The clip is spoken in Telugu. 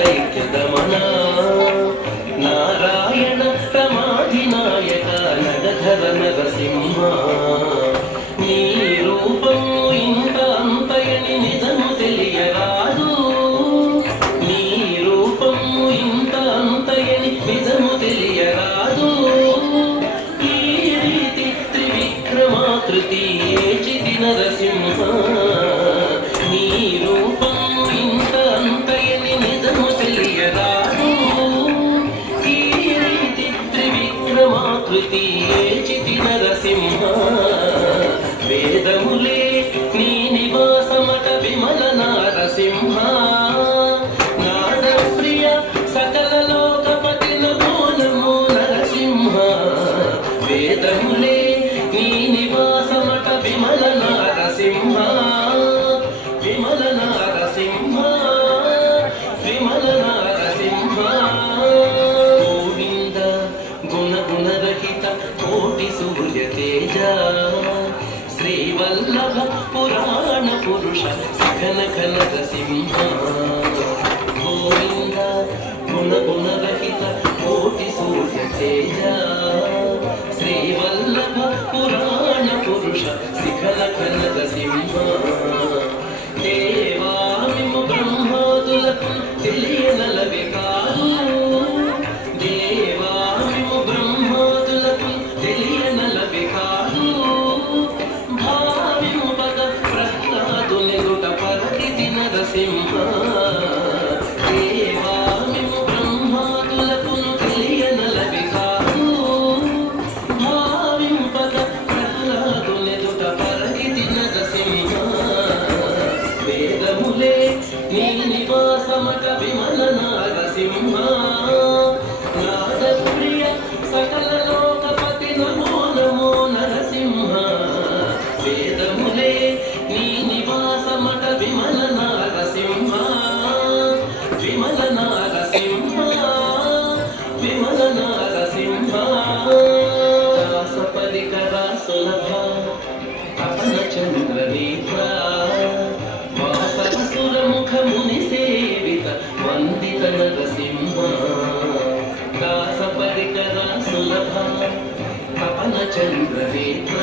దైత్యదమన నారాయణ ప్రమాధినాయక నగధర నరసింహ నీ రూపము ఇంత అంతయని నిజము తెలియరాదు నీ రూపము ఇంత అంతయని నిజము తెలియరాదు ఈ రీతి త్రివిక్రమాకృతి ఏచితి నరసింహ నీ రూపము ఇంత అంతయని నిజము తెలియరాదు ఈ రీతి త్రివిక్రమాకృతి ఏచితి నరసింహ వేదములే నీ నివాసమట విమల నారసింహ నాద ప్రియ సకల లోకపతి నమో నమో నరసింహ వేదములే నీ నివాసమట విమల నారసింహ విమల నారసింహ విమల నారసింహ గోవింద గుణ గుణరహిత కోటి సూర్య తేజ శ్రీవల్లభ పురాణ పురుష సకల కనక సింహ గోవింద గుణ గుణరహిత కోటి సూర్య తేజ శ్రీవల్లభ పురాణ పురుష శిఖల కనక సింహ దేవామిము బ్రహ్మాదులకు తెలియనలవి కాదు దేవామిము బ్రహ్మాదులకు తెలియనలవి కాదు భావిము పద ప్రహ్లాదునిగుట పరగితి నరసింహ దేవామిము బ్రహ్మాదులకు తెలియనలవి కాదు భావిము పద ప్రహ్లాదునిగుట పరగితి నరసింహ వేదములే నీ నివాసమట విమల నారసింహ నాద ప్రియ సకల లోకపతి నమో నమో నరసింహ వేదములే నీ నివాసమట విమల నారసింహ విమల నారసింహ విమల నారసింహ దాస పరికర సులభ తపన చంద్రనేత్ర ముఖముని సేవిత వందిత నరసింహ దాస పరికర సులభ తపన చంద్రనేత్ర